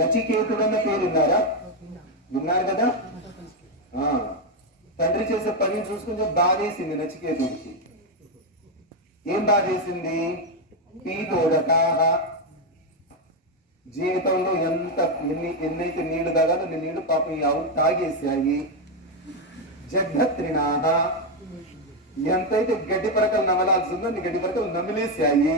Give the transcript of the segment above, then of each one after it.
నచికేతుడు అన్న పేరు విన్నారా? విన్నారు కదా. తండ్రి చేసే పని చూసుకుంటే బాధేసింది నచికేతుడికి. ఏం బాధేసింది? పీతోదకాహ, జీవితంలో ఎన్నైతే నీళ్లు తాగాలో నీళ్లు పాపం ఈ ఆవులు తాగేసాయి. జగ్ధత్రినాహ, ఎంతైతే గడ్డి పరకలు నమలాల్సి ఉందో నీ గడ్డి పరకలు నమిలేసాయి.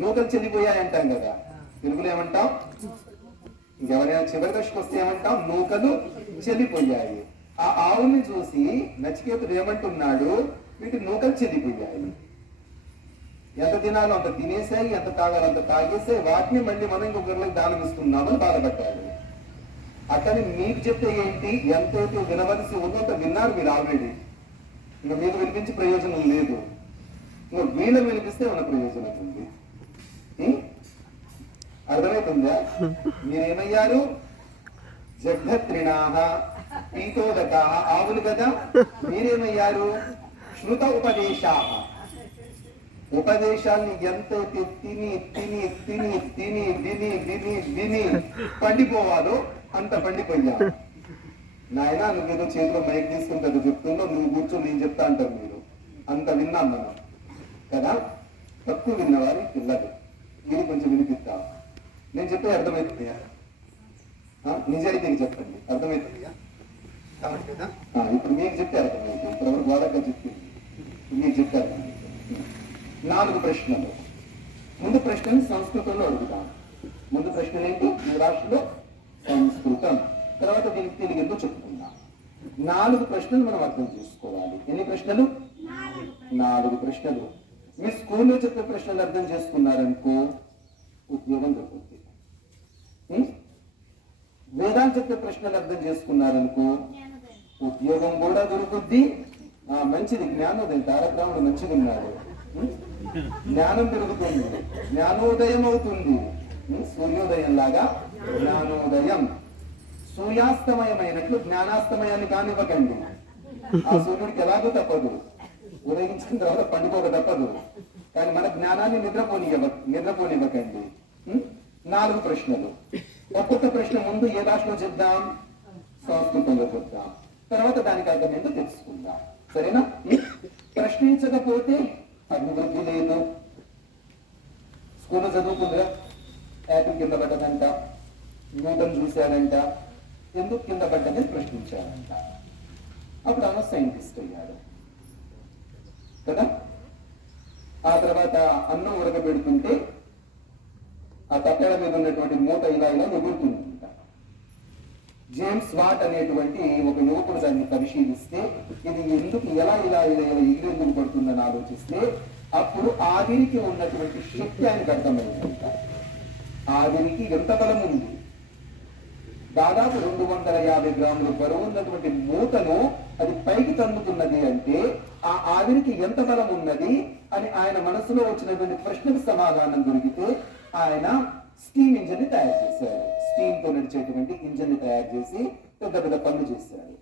నూకలు చెల్లిపోయాయి అంటాం కదా, తెలుగులో ఏమంటాం? ఇంకెవరైనా చివరి దశకు వస్తే ఏమంటాం? నూకలు చెల్లిపోయాయి. ఆ ఆవుని చూసి నచికేతుడు ఏమంటున్నాడు? వీటి నూకలు చెల్లిపోయాయి. ఎంత తినాలో అంత తినేసాయి, ఎంత తాగాలో అంత తాగేసాయి. వాటిని మళ్ళీ మనం ఇంకొకరికి దానం ఇస్తున్నామని బాధపడ్డాడు. అతని మీకు చెప్తే ఏంటి? ఎంతైతే వినవలసి ఉందో అంత విన్నారు మీరు ఆల్రెడీ. ఇంకా మీకు వినిపించి ప్రయోజనం లేదు. ఇంకా వీళ్ళని వినిపిస్తే మన ప్రయోజనం ఉంది. అర్థమవుతుందా? మీరేమయ్యారు? జగ్ధత్రిణాహ పీతోదకాహ, ఆవులు కదా. మీరేమయ్యారు? శృత ఉపదేశాహ, ఉపదేశాన్ని ఎంతైతే తిని తిని తిని తిని విని విని విని పండిపోవాలో అంత పండిపోయారు. నాయన నువ్వేదో చేతిలో మైక్ తీసుకుని కదా చెప్తున్నావు, నువ్వు కూర్చొని నేను చెప్తా అంటారు మీరు. అంత విన్నాం మనం కదా. తక్కువ విన్నవారి పిల్లలు మీరు కొంచెం వినిపిస్తా. నేను చెప్పే అర్థమవుతుందా? నిజాయితీకి చెప్పండి, అర్థమవుతుందా? ఇప్పుడు మీకు చెప్తే అర్థమవుతుంది. ఇప్పుడు ఎవరు గోడగా చెప్పింది, మీకు చెప్తే అర్థమవుతుంది. 4 ప్రశ్నలు. ముందు ప్రశ్నని సంస్కృతంలో అడుగుతాం. ముందు ప్రశ్నలు ఏంటి? ఈ రాష్ట్రంలో సంస్కృతం, తర్వాత దీనికి తెలుగులో చెప్పుకుందాం. 4 ప్రశ్నలు మనం అర్థం చేసుకోవాలి. ఎన్ని ప్రశ్నలు? 4 ప్రశ్నలు. మీ స్కూల్లో చెప్పే ప్రశ్నలు అర్థం చేసుకున్నారనుకో ఉద్యోగం దొరుకుతుంది. వేదాలు చెప్పే ప్రశ్నలు అర్థం చేసుకున్నారనుకో ఉద్యోగం కూడా దొరుకుద్ది. మంచిది, జ్ఞానోదయం. తారకరాముడు మంచిగా ఉన్నాడు. జ్ఞానం పెరుగుతుంది, జ్ఞానోదయం అవుతుంది. సూర్యోదయం లాగా జ్ఞానోదయం. సూర్యాస్తమయమైనట్లు జ్ఞానాస్తమయాన్ని కానివ్వకండి. ఆ సూర్యుడికి ఎలాగో తప్పదు, ఉదయించిన తర్వాత పండుకోక తప్పదు. కానీ మన జ్ఞానాన్ని నిద్రపోనివ్వకండి. 4 ప్రశ్నలు. ఒక్కొక్క ప్రశ్న ముందు ఏ భాషలో చెప్దాం? సంస్కృతంలో చెప్దాం. తర్వాత దానికి అర్థం ఏంటో తెలుసుకుందాం. సరేనా? ప్రశ్నించకపోతే అభివృద్ధి లేదు. స్కూల్లో చదువుకుందిగా, యాపిల్ కింద పడ్డదంట, న్యూటన్ చూశాడంట, ఎందుకు కింద పడ్డదని ప్రశ్నించాడంట. అప్పుడు ఆమె సైంటిస్ట్ అయ్యాడు కదా. ఆ తర్వాత అన్నం ఉడకబెడుతుంటే ఆ తట్టెల మీద ఉన్నటువంటి మూత ఇలా ఇలా ఎగురుతుందంట. జేమ్స్ వాట్ అనేటువంటి ఒక యువకుడు దాన్ని పరిశీలిస్తే ఇది ఎందుకు ఎలా ఇలా ఇలా ఇలా ఎగిరెందుకు పడుతుందని ఆలోచిస్తే అప్పుడు ఆవిరికి ఉన్నటువంటి శక్తి ఆయనకు అర్థమైందంట. ఆవిరికి ఎంత బలం ఉంది? దాదాపు 250 గ్రాముల బరువు ఉన్నటువంటి మూతను అది పైకి తన్నుతున్నది అంటే ఆ ఆవిరికి ఎంత బలం ఉన్నది అని ఆయన మనసులో వచ్చినటువంటి ప్రశ్నకు సమాధానం దొరికితే ఆయన స్టీమ్ ఇంజిన్ ని తయారు చేశారు. స్టీమ్ తో నడిచేటువంటి ఇంజిన్ ని తయారు చేసి పెద్ద పెద్ద పనులు చేశారు.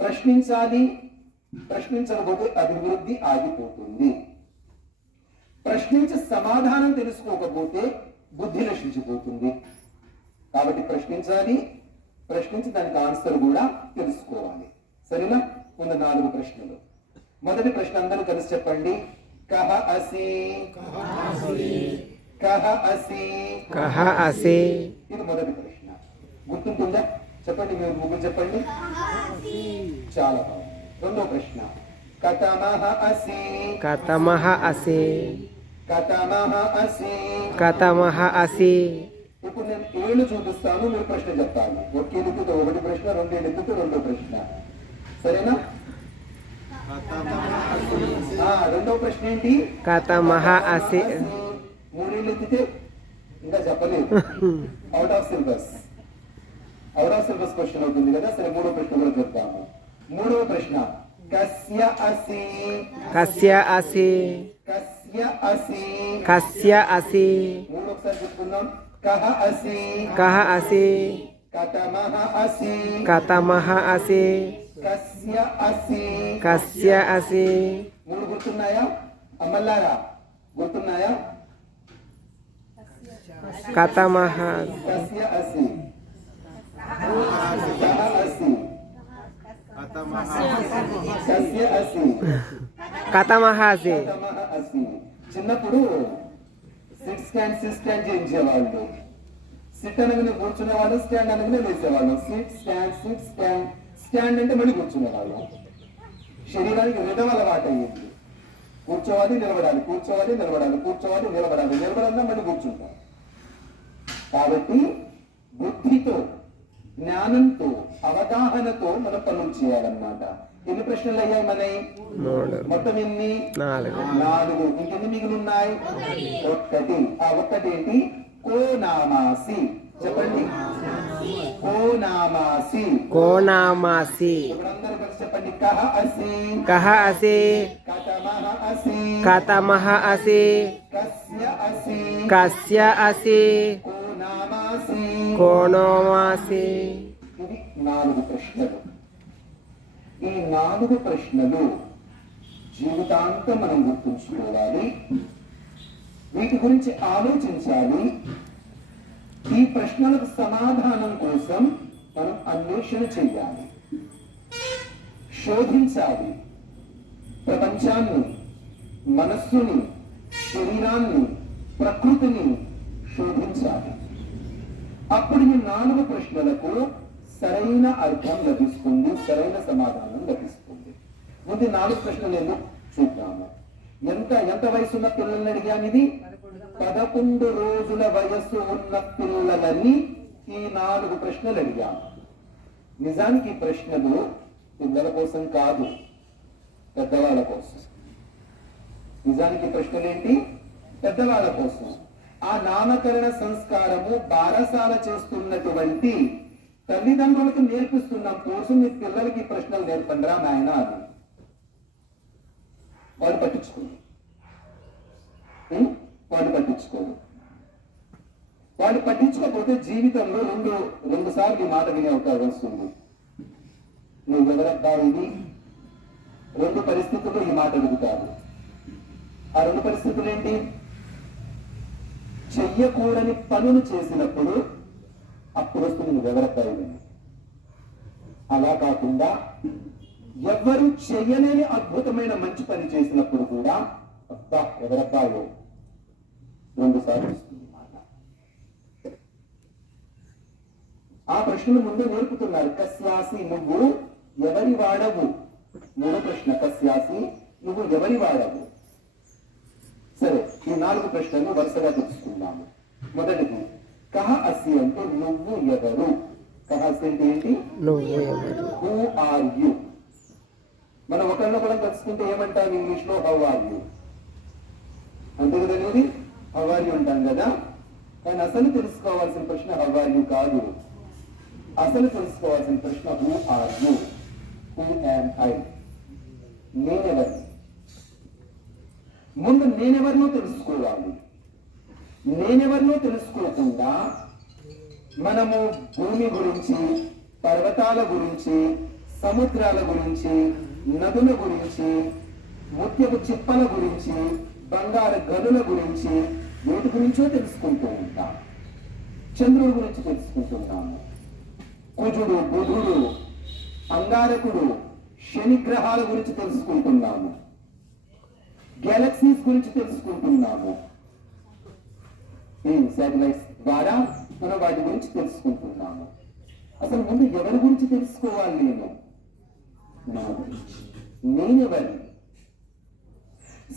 ప్రశ్నించాలి, ప్రశ్నించకపోతే అభివృద్ధి ఆగిపోతుంది. ప్రశ్నించి సమాధానం తెలుసుకోకపోతే బుద్ధి నశించిపోతుంది. కాబట్టి ప్రశ్నించాలి, ప్రశ్నించి దానికి ఆన్సర్ కూడా తెలుసుకోవాలి. సరేనా? ముందు 4 ప్రశ్నలు. మొదటి ప్రశ్న అందరూ కలిసి చెప్పండి. కహ అసి, కహ అసి, కహ అసి. ఇది మొదటి ప్రశ్న. గుర్తుంటుందా? చెప్పండి, మీరు ముగ్గురు చెప్పండి. చాలా బాగుంది. రెండో ప్రశ్న. కతమహ అసి, కతమహ అసి, కతమహ అసి, కతమహ అసి. ఇప్పుడు నేను 7 చూపిస్తాను, మీరు ప్రశ్న చెప్పాలి. ఒకే ఎత్తుతో ఒకటి ప్రశ్న, 2 ఎత్తుతో రెండో ప్రశ్న. సరేనా? రెండో ప్రశ్న ఏంటి? కతమహ అసి. 3 ఎత్తితే ఇంకా చెప్పలేదు. అవుట్ ఆఫ్ సిలబస్ క్వశ్చన్ అవుతుంది కదా. సరే, మూడో ప్రశ్న కూడా చెప్తాము. మూడవ ప్రశ్న. కస్య అసి, కస్య అసి, కస్య అసి, కస్య అసి. మూడు ఒకసారి చెప్పుకుందాం. కహ అసి, కహ అసి, కతమహ అసి, కతమహ అసి, కస్య అసి, కస్య అసి. మూడు గుర్తున్నాయా అమ్మల్లారా? గుర్తున్నాయా? కథమః కస్య అసి కః అసి కస్య అసి కథమః అసి. కథమః అసి. చిన్నప్పుడు సిట్ స్టాండ్ చేయించేవాళ్ళు. సిట్ అనగానే కూర్చునేవాళ్ళు, స్టాండ్ అనగానే లేసేవాళ్ళు. సిట్ స్టాండ్ అంటే మళ్ళీ కూర్చునేవాళ్ళు. శరీరానికి రిధం అలవాటు అయ్యింది. కూర్చోవాలి నిలబడాలి, కూర్చోవాలి నిలబడాలి, కూర్చోవాలి నిలబడాలి, నిలబడాలి మళ్ళీ కూర్చుంటాం. కాబట్టి బుద్ధితో, జ్ఞానంతో, అవగాహనతో మనం పనులు చేయాలన్నమాట. ఎన్ని ప్రశ్నలు అయ్యాయి మనవి? మొత్తం ఎన్ని? 4. ఇంకెన్ని మిగిలి ఉన్నాయి? 1. ఆ 1 ఏంటి? కోనామాసి. చెప్పండి. కోనామాసి. కోనామాసి. అందరూ కలిసి చెప్పండి. కహ అసి. కహ అసి. కథమః అసి. కథమః అసి. కస్య అసి. కస్య అసి. కోనామాసి. కోనోమాసి. ఇవి 4 ప్రశ్నలు. ఈ 4 ప్రశ్నలు జీవితాంతం మనం గుర్తుంచుకోవాలి. వీటి గురించి ఆలోచించాలి. ఈ ప్రశ్నలకు సమాధానం కోసం మనం అన్వేషణ చెయ్యాలి, శోధించాలి. ప్రపంచాన్ని, మనస్సుని, శరీరాన్ని, ప్రకృతిని శోధించాలి. అప్పుడు ఈ 4 ప్రశ్నలకు సరైన అర్థం లభిస్తుంది, సరైన సమాధానం లభిస్తుంది. ముందు 4 ప్రశ్నలు ఎందుకు చూద్దాము. ఎంత వయసు ఉన్న పిల్లల్ని అడిగాము? ఇది 11 రోజుల వయస్సు ఉన్న పిల్లలని ఈ 4 ప్రశ్నలు అడిగాము. నిజానికి ఈ ప్రశ్నలు పిల్లల కోసం కాదు, పెద్దవాళ్ళ కోసం. నిజానికి ప్రశ్నలు ఏంటి? పెద్దవాళ్ళ కోసం. ఆ నామకరణ సంస్కారము బారసాల చేస్తున్నటువంటి తల్లిదండ్రులకు నేర్పిస్తున్నాం. కోసం మీ పిల్లలకి ప్రశ్నలు నేర్పండిరా నాయన అని. వాడు పట్టించుకోండి. వాడు పట్టించుకోకపోతే జీవితంలో రెండు సార్లు ఈ మాట వినే అవకాశం వస్తుంది. నువ్వు ఎవరబ్బా ఇది? 2 పరిస్థితుల్లో ఈ మాట అడుగుతారు. ఆ 2 పరిస్థితులు ఏంటి? చెయ్యకూడని పనులు చేసినప్పుడు అప్పుడు వస్తుంది నువ్వు ఎవరబ్బా ఇది. అలా కాకుండా ఎవ్వరూ చెయ్యలేని అద్భుతమైన మంచి పని చేసినప్పుడు కూడా అబ్బా ఎవరబ్బాయో 2 సార్లు వస్తుంది మాట. ఆ ప్రశ్నలు ముందే నేర్పుతున్నారు. కస్యాసి, నువ్వు ఎవరి వాడవు? 3వ ప్రశ్న, కస్యాసి, నువ్వు ఎవరి వాడవు? సరే, ఈ 4 ప్రశ్నలు వరుసగా తెలుసుకుందాము. మొదటిది కహ అసి అంటే నువ్వు ఎవరు. కహ అసి అంటే ఏంటి? నువ్వు ఎవరు. Who are you. మనం ఒకళ్ళొకళ్ళం కలుసుకుంటే ఏమంటాం ఇంగ్లీష్ లో? హౌ ఆర్ యు అంతే కదండి. హౌ ఆర్ యు అంటాం కదా. కానీ అసలు తెలుసుకోవాల్సిన ప్రశ్న హౌ ఆర్ యు కాదు. అసలు తెలుసుకోవాల్సిన ప్రశ్న who are you. Who am I. నేనెవరు? ముందు నేనెవరినో తెలుసుకోవాలి. నేనెవరినో తెలుసుకోకుండా మనము భూమి గురించి, పర్వతాల గురించి, సముద్రాల గురించి, నదుల గురించి, ముత్యపు చిప్పల గురించి, బంగారు గనుల గురించి, వీటి గురించో తెలుసుకుంటూ ఉంటాం. చంద్రుడి గురించి తెలుసుకుంటున్నాము. కుజుడు, బుధుడు, అంగారకుడు, శని గ్రహాల గురించి తెలుసుకుంటున్నాము. గ్యాలక్సీస్ గురించి తెలుసుకుంటున్నాము. ఈ శాటిలైట్స్ ద్వారా మనం వాటి గురించి తెలుసుకుంటున్నాము. అసలు ముందు ఎవరి గురించి తెలుసుకోవాలి? నేనెవరి?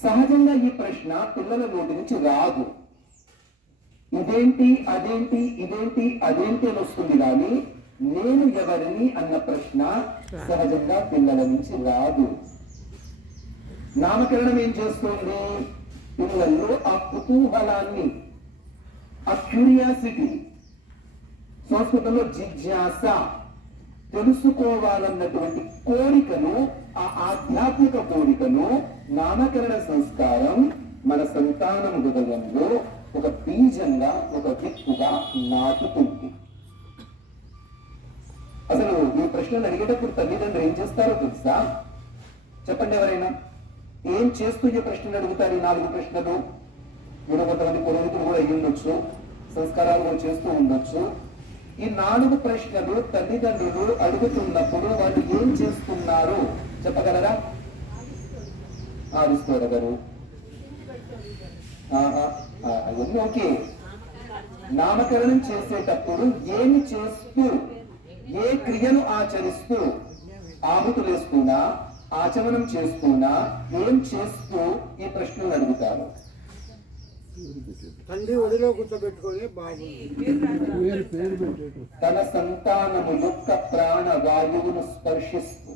సహజంగా ఈ ప్రశ్న పిల్లల నోటి నుంచి రాదు. ఇదేంటి అదేంటి, ఇదేంటి అదేంటి అని వస్తుంది. కానీ నేను ఎవరిని అన్న ప్రశ్న సహజంగా పిల్లల నుంచి రాదు. నామకరణం ఏం చేస్తుంది? పిల్లల్లో ఆ కుతూహలాన్ని, ఆ క్యూరియాసిటీ, సంస్కృతంలో జిజ్ఞాస, తెలుసుకోవాలన్నటువంటి కోరికను, ఆ ఆధ్యాత్మిక కోరికను నామకరణ సంస్కారం మన సంతానం హృదయంలో ఒక బీజంగా, ఒక విత్తుగా నాటుతుంది. అసలు ఈ ప్రశ్నలు అడిగేటప్పుడు తల్లిదండ్రులు ఏం చేస్తారో తెలుసా? చెప్పండి ఎవరైనా. ఏం చేస్తూ ఈ ప్రశ్నలు అడుగుతారు? ఈ 4 ప్రశ్నలు. మీరు కొంతమంది పురోహితులు కూడా అయ్యి ఉండొచ్చు, సంస్కారాలు కూడా చేస్తూ ఉండొచ్చు. ఈ 4 ప్రశ్నలు తల్లిదండ్రులు అడుగుతున్నప్పుడు వాళ్ళు ఏం చేస్తున్నారు చెప్పగలరా? ఆరుస్తూ అడగరు. అవన్నీ ఓకే. నామకరణం చేసేటప్పుడు ఏమి చేస్తూ, ఏ క్రియను ఆచరిస్తూ, ఆహుతులేస్తున్నా, ఆచమనం చేస్తున్నా, ఏం చేస్తూ ఈ ప్రశ్నలు అడుగుతారు. తండ్రి ఒడిలో కూర్చోబెట్టుకొని బాబు తన సంతానము యొక్క ప్రాణ వాయువును స్పర్శిస్తూ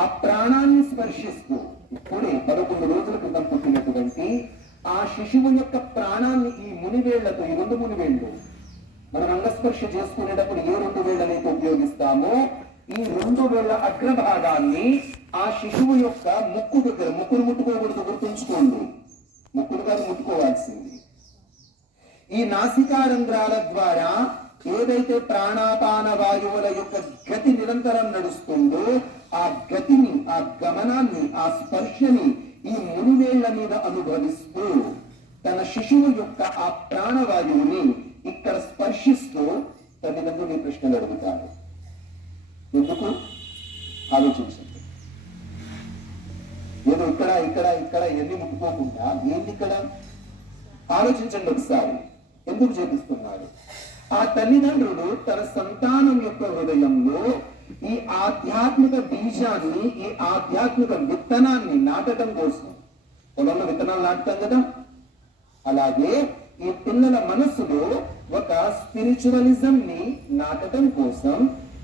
ఆ ప్రాణాన్ని స్పర్శిస్తూ ఇప్పుడే 11 రోజుల క్రితం పుట్టినటువంటి ఆ శిశువు యొక్క ప్రాణాన్ని ఈ మునివేళ్లతో, ఈ 2 మునివేళ్లు మనం అంగస్పర్శ చేసుకునేటప్పుడు ఏ 2 వేళ్లనైతే ఉపయోగిస్తామో ఈ 2 వేళ్ల అగ్రభాగాన్ని ఆ శిశువు యొక్క ముక్కు దగ్గర, ముక్కును ముట్టుకోకూడదు, గుర్తుంచుకోండి, ముక్కును కాదు ముట్టుకోవాల్సింది. ఈ నాసికారంధ్రాల ద్వారా ఏదైతే ప్రాణాపాన వాయువుల యొక్క గతి నిరంతరం నడుస్తుందో ఆ గతిని, ఆ గమనాన్ని, ఆ స్పర్శని ఈ మునివేళ్ల మీద అనుభవిస్తూ తన శిశువు యొక్క ఆ ప్రాణవాయువుని ఇక్కడ స్పర్శిస్తూ తల్లిదండ్రులు ఈ ప్రశ్నలు అడుగుతారు. ఎందుకు ఆలోచించండి. ఏదో ఇక్కడ ఇక్కడ ఇక్కడ ఎన్ని ముట్టుకోకుండా ఏంటి ఇక్కడ ఆలోచించండి ఒకసారి. ఎందుకు చేపిస్తున్నారు? ఆ తల్లిదండ్రులు తన సంతానం యొక్క హృదయంలో ఈ ఆధ్యాత్మిక బీజాన్ని, ఈ ఆధ్యాత్మిక విత్తనాన్ని నాటడం కోసం, పొలంలో విత్తనాలు నాటుతాం కదా, అలాగే ఈ పిల్లల మనసులో ఒక స్పిరిచువలిజం ని నాటడం కోసం,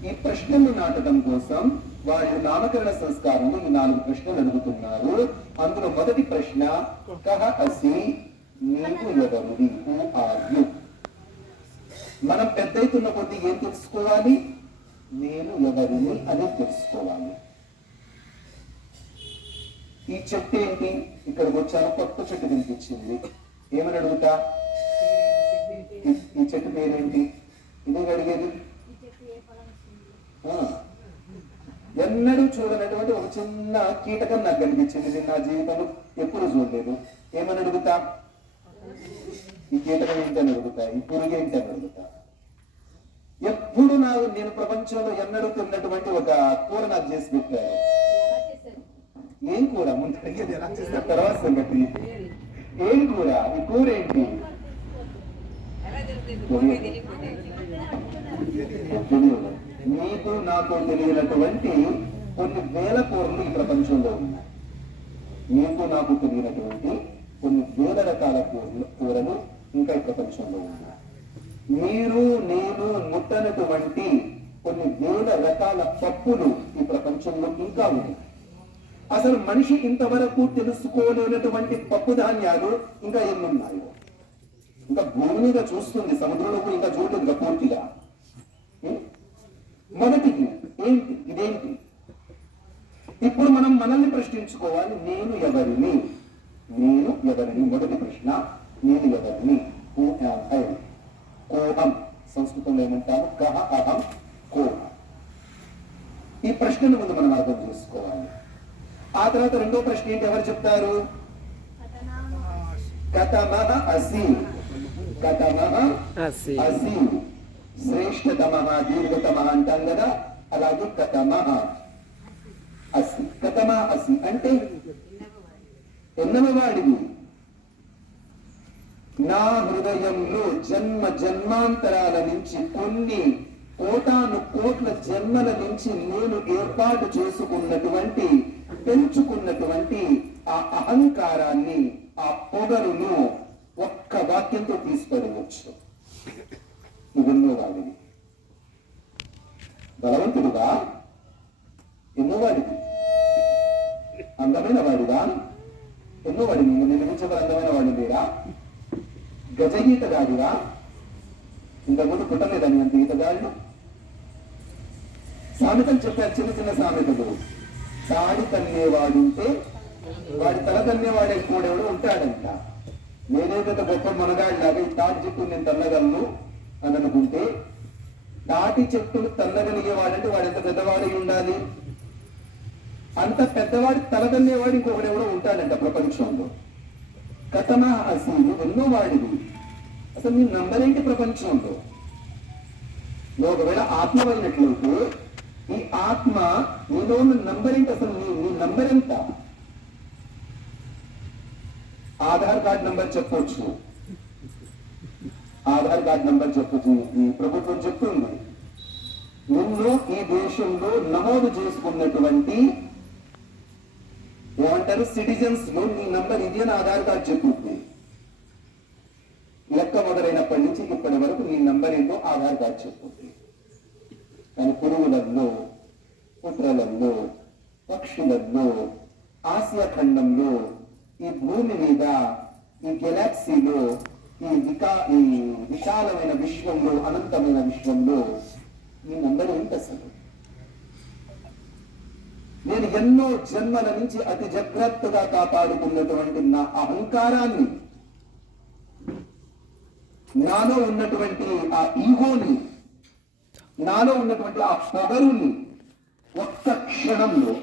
ఈ ప్రశ్నలు నాటడం కోసం వాళ్ళు నామకరణ సంస్కారంలో ఈ 4 ప్రశ్నలు అడుగుతున్నారు. అందులో మొదటి ప్రశ్న కహ అసి, నీవు ఎవరివి, హూ ఆర్ యు. మనం పెద్దయితున్న కొద్దీ ఏం తెలుసుకోవాలి? నేను ఎవరిని అని తెలుసుకోవాలి. ఈ చెట్టు ఏంటి? ఇక్కడికి వచ్చాను, కొత్త చెట్టు కనిపించింది, ఏమని అడుగుతా? ఈ చెట్టు పేరేంటి? ఇదే అడిగేది. ఎన్నడూ చూడనటువంటి ఒక చిన్న కీటకం నాకు కనిపించింది, నేను నా జీవితంలో ఎప్పుడు చూడలేదు. ఏమని అడుగుతా? ఈ కీటకం ఏంటని అడుగుతా, ఈ పురుగు ఏంటని అడుగుతా. ఎప్పుడు నేను ప్రపంచంలో ఎన్నడూ తిన్నటువంటి ఒక కూర నాకు చేసి పెట్టారు. ఏం కూర? ముందు అడిగేది ఎలా చేస్తారు, తర్వాత సంగతి. ఏం కూర? ఈ కూర ఏంటి? నీకు నాకు తెలియనటువంటి కొన్ని వేల కూరలు ఈ ప్రపంచంలో ఉన్నాయి. నీకు నాకు తెలియనటువంటి కొన్ని వేల రకాల కూరలు ఇంకా ఈ ప్రపంచంలో ఉన్నాయి. మీరు నేను ముట్టనటువంటి కొన్ని వేల రకాల పప్పులు ఈ ప్రపంచంలో ఇంకా ఉన్నాయి. అసలు మనిషి ఇంతవరకు తెలుసుకోలేనటువంటి పప్పు ధాన్యాలు ఇంకా ఎన్నున్నాయో. ఇంకా భూమి మీద చూస్తుంది, సముద్రంలో కూడా ఇంకా చూడలేదు పూర్తిగా. మొదటిది ఏంటి? ఇదేంటి? ఇప్పుడు మనం మనల్ని ప్రశ్నించుకోవాలి, నేను ఎవరిని? నేను ఎవరిని? మొదటి ప్రశ్న, నేను ఎవరిని? Who am I? కోహం సంస్కృతంలో ఏమంటారు? కహ అహం కోహం. ఈ ప్రశ్నను ముందు మనం అర్థం చేసుకోవాలి. ఆ తర్వాత రెండో ప్రశ్న ఏంటి? ఎవరు చెప్తారు? కథమః అసి. కథమః అసి. శ్రేష్టతమః, దీర్ఘతమః అంటాం కదా, అలాగే కథమః అసి. కథమః అసి అంటే ఎన్నమవాడివి? నా హృదయంలో జన్మ జన్మాంతరాల నుంచి, కొన్ని కోటాను కోట్ల జన్మల నుంచి నేను ఏర్పాటు చేసుకున్నటువంటి, పెంచుకున్నటువంటి ఆ అహంకారాన్ని, ఆ పొగరును ఒక్క వాక్యంతో తీసుకెళ్ళవచ్చు. నువ్వెన్నో వాడివి. బలవంతుడుగా ఎన్నో వాడివి. అందమైన వాడిగా ఎన్నో వాడి. నువ్వు నిర్మించగల అందమైన వాడి లేరా? గజ ఈతగాడిగా ఇంతకుముందు పుట్టలేదని అంత ఈతగాళ్ళు. సామెతలు చెప్పారు, చిన్న చిన్న సామెతలు. తాడి తన్నేవాడుంటే వాడి తల తన్నేవాడే కూడేవాడు ఉంటాడంట. నేనేదైతే గొప్ప మునగాడిలాగా ఈ తాటి చెట్టు నేను తన్నగలను అని అనుకుంటే, తాటి చెట్టును తన్నగలిగేవాడంటే వాడు ఎంత పెద్దవాడై ఉండాలి? అంత పెద్దవాడి తల తన్నేవాడు ఇంకొకడెవడో ఉంటాడంట ప్రపంచంలో. కథమా అసి నువ్వు ఎన్నో వాడివి. అసలు నీ నంబర్ ఏంటి ప్రపంచంలో? నువ్వు ఒకవేళ ఆత్మమైనట్లయితే ఈ ఆత్మ నీలో ఉన్న నంబర్ ఏంటి? అసలు నీ నంబర్ ఎంత? ఆధార్ కార్డ్ నంబర్ చెప్పొచ్చు, ఆధార్ కార్డ్ నంబర్ చెప్పొచ్చు. ఈ ప్రభుత్వం చెప్తుంది నిన్ను ఈ దేశంలో నమోదు చేసుకున్నటువంటి ఏమంటారు సిటిజన్స్ లో నీ నంబర్ ఇది అని ఆధార్ కార్డ్ చెప్తుంది. లెక్క మొదలైనప్పటి నుంచి ఇప్పటి వరకు నీ నంబర్ ఏంటో ఆధార్ కార్డ్ చెప్తుంది. కానీ పురుగులలో, పుత్రలలో, పక్షులలో, ఆసియా ఖండంలో, ఈ భూమి మీద, ఈ గెలాక్సీలో, ఈ విశాలమైన విశ్వంలో, అనంతమైన విశ్వంలో నీ నంబర్ ఏంటి అసలు? నేను ఎన్నో జన్మల నుంచి అతి జాగ్రత్తగా కాపాడుకున్నటువంటి నా అహంకారాన్ని, నాలో ఉన్నటువంటి ఆ ఈగోని, నాలో ఉన్నటువంటి ఆ పొగరుని ఒక్క క్షణంలో